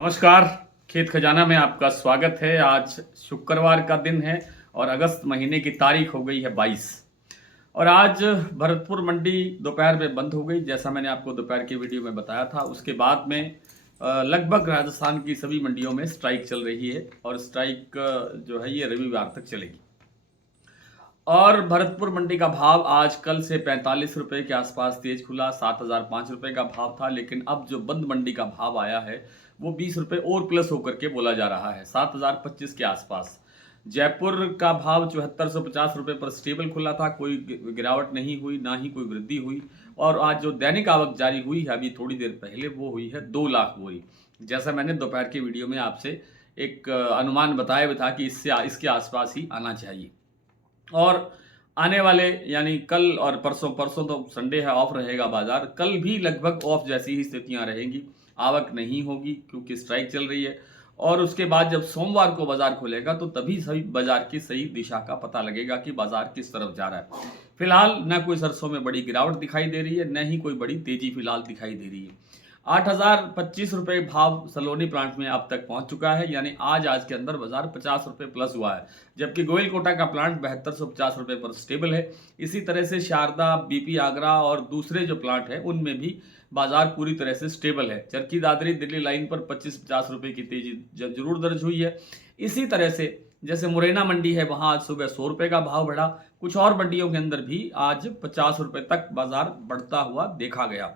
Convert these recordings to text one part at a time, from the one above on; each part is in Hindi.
नमस्कार। खेत खजाना में आपका स्वागत है। आज शुक्रवार का दिन है और अगस्त महीने की तारीख हो गई है 22। और आज भरतपुर मंडी दोपहर में बंद हो गई, जैसा मैंने आपको दोपहर की वीडियो में बताया था। उसके बाद में लगभग राजस्थान की सभी मंडियों में स्ट्राइक चल रही है और स्ट्राइक जो है ये रविवार तक चलेगी। और भरतपुर मंडी का भाव आज कल से 45 रुपये के आसपास तेज खुला। 7,005 रुपये का भाव था, लेकिन अब जो बंद मंडी का भाव आया है वो 20 रुपये और प्लस होकर के बोला जा रहा है, 7,025 के आसपास। जयपुर का भाव 7450 रुपये पर स्टेबल खुला था, कोई गिरावट नहीं हुई, ना ही कोई वृद्धि हुई। और आज जो दैनिक आवक जारी हुई है अभी थोड़ी देर पहले, वो हुई है 2 लाख बोरी, जैसा मैंने दोपहर की वीडियो में आपसे एक अनुमान बताया भी था कि इसके आसपास ही आना चाहिए। और आने वाले यानी कल और परसों तो संडे है, ऑफ रहेगा बाजार। कल भी लगभग ऑफ जैसी ही स्थितियां रहेंगी, आवक नहीं होगी क्योंकि स्ट्राइक चल रही है। और उसके बाद जब सोमवार को बाजार खुलेगा तो तभी सही बाजार की सही दिशा का पता लगेगा कि बाजार किस तरफ जा रहा है। फिलहाल न कोई सरसों में बड़ी गिरावट दिखाई दे रही है, न ही कोई बड़ी तेजी फिलहाल दिखाई दे रही है। 8,025 रुपये भाव सलोनी प्लांट में अब तक पहुंच चुका है, यानी आज के अंदर बाजार 50 रुपये प्लस हुआ है। जबकि गोयल कोटा का प्लांट 7250 रुपये पर स्टेबल है। इसी तरह से शारदा, बीपी आगरा और दूसरे जो प्लांट है उनमें भी बाजार पूरी तरह से स्टेबल है। चरखी दादरी दिल्ली लाइन पर 25-50 रुपये की तेजी जरूर दर्ज हुई है। इसी तरह से जैसे मुरैना मंडी है, वहां आज सुबह 100 रुपये का भाव बढ़ा। कुछ और मंडियों के अंदर भी आज 50 रुपये तक बाजार बढ़ता हुआ देखा गया।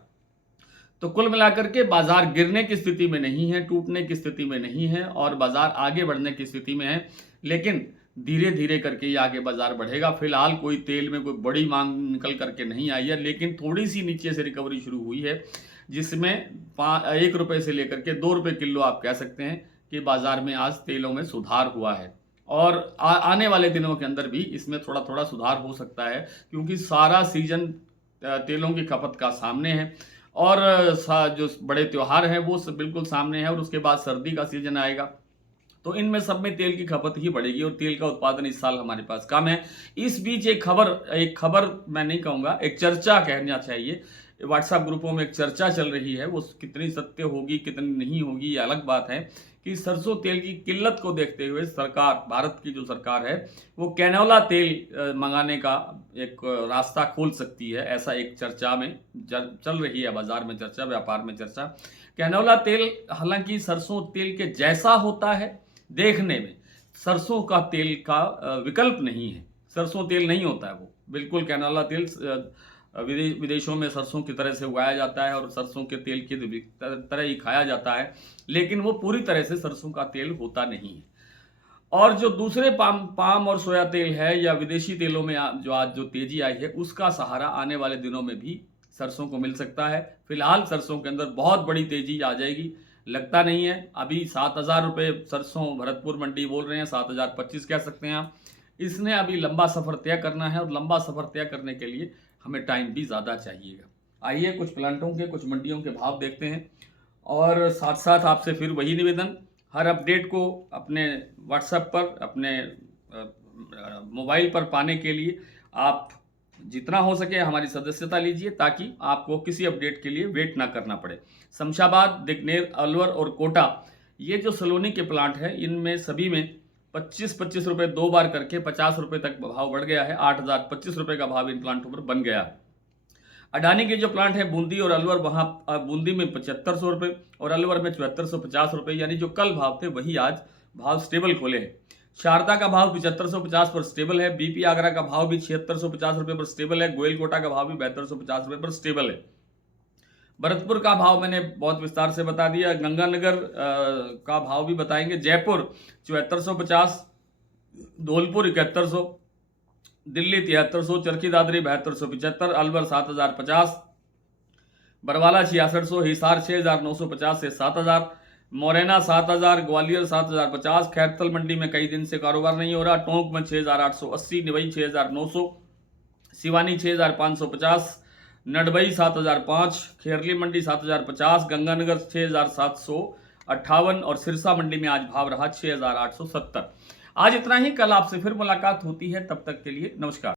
तो कुल मिलाकर के बाजार गिरने की स्थिति में नहीं है, टूटने की स्थिति में नहीं है और बाजार आगे बढ़ने की स्थिति में है। लेकिन धीरे धीरे करके ये आगे बाजार बढ़ेगा। फिलहाल कोई तेल में कोई बड़ी मांग निकल करके नहीं आई है, लेकिन थोड़ी सी नीचे से रिकवरी शुरू हुई है, जिसमें 1 रुपये से लेकर के 2 रुपये किलो आप कह सकते हैं कि बाजार में आज तेलों में सुधार हुआ है। और आने वाले दिनों के अंदर भी इसमें थोड़ा थोड़ा सुधार हो सकता है, क्योंकि सारा सीजन तेलों की खपत का सामने है और जो बड़े त्यौहार हैं वो सब बिल्कुल सामने है। और उसके बाद सर्दी का सीजन आएगा, तो इनमें सब में तेल की खपत ही बढ़ेगी और तेल का उत्पादन इस साल हमारे पास कम है। इस बीच एक खबर मैं नहीं कहूँगा, एक चर्चा कहना चाहिए। व्हाट्सएप ग्रुपों में एक चर्चा चल रही है, वो कितनी सत्य होगी कितनी नहीं होगी ये अलग बात है, कि सरसों तेल की किल्लत को देखते हुए सरकार, भारत की जो सरकार है, वो कैनोला तेल मंगाने का एक रास्ता खोल सकती है। ऐसा एक चर्चा में चल रही है, बाजार में चर्चा, व्यापार में चर्चा। कैनोला तेल हालांकि सरसों तेल के जैसा होता है देखने में, सरसों का तेल का विकल्प नहीं है। सरसों तेल नहीं होता है वो, बिल्कुल कैनोला तेल विदेशों में सरसों की तरह से उगाया जाता है और सरसों के तेल की तरह ही खाया जाता है, लेकिन वो पूरी तरह से सरसों का तेल होता नहीं है। और जो दूसरे पाम और सोया तेल है या विदेशी तेलों में जो आज जो तेजी आई है, उसका सहारा आने वाले दिनों में भी सरसों को मिल सकता है। फिलहाल सरसों के अंदर बहुत बड़ी तेजी आ जाएगी लगता नहीं है। अभी 7,000 रुपये सरसों भरतपुर मंडी बोल रहे हैं, 7,025 कह सकते हैं आप। इसने अभी लंबा सफ़र तय करना है और लंबा सफ़र तय करने के लिए हमें टाइम भी ज़्यादा चाहिएगा। आइए कुछ प्लांटों के, कुछ मंडियों के भाव देखते हैं और साथ साथ आपसे फिर वही निवेदन, हर अपडेट को अपने व्हाट्सएप पर, अपने मोबाइल पर पाने के लिए आप जितना हो सके हमारी सदस्यता लीजिए, ताकि आपको किसी अपडेट के लिए वेट ना करना पड़े। शमशाबाद, दिग्नेर, अलवर और कोटा, ये जो सलोनी के प्लांट हैं, इनमें सभी में 25-25 रुपये 2 बार करके 50 रुपये तक भाव बढ़ गया है। 8,025 रुपये का भाव इन प्लांटों पर बन गया। अडानी के जो प्लांट है बूंदी और अलवर, वहाँ बूंदी में 7,500 रुपये और अलवर में 7,450 रुपये, यानी जो कल भाव थे वही आज भाव स्टेबल खोले हैं। शारदा का भाव 7,550 पर स्टेबल है। बीपी आगरा का भाव भी 7,650 रुपये पर स्टेबल है। गोयल कोटा का भाव भी 7,250 रुपये पर स्टेबल है। भरतपुर का भाव मैंने बहुत विस्तार से बता दिया। गंगानगर का भाव भी बताएंगे। जयपुर 7450, धौलपुर 7100, दिल्ली 7300, चरखी दादरी 7275, अलवर 7,050, बरवाला 6600, हिसार 6,950 से 7,000, मोरैना 7,000, ग्वालियर 7,050। खैरतल मंडी में कई दिन से कारोबार नहीं हो रहा। टोंक में 6,880, निवई 6,900, सिवानी 6,550, नडबई 7,005, खेरली मंडी 7,050, गंगानगर 6,758 और सिरसा मंडी में आज भाव रहा 6,870। आज इतना ही। कल आपसे फिर मुलाकात होती है, तब तक के लिए नमस्कार।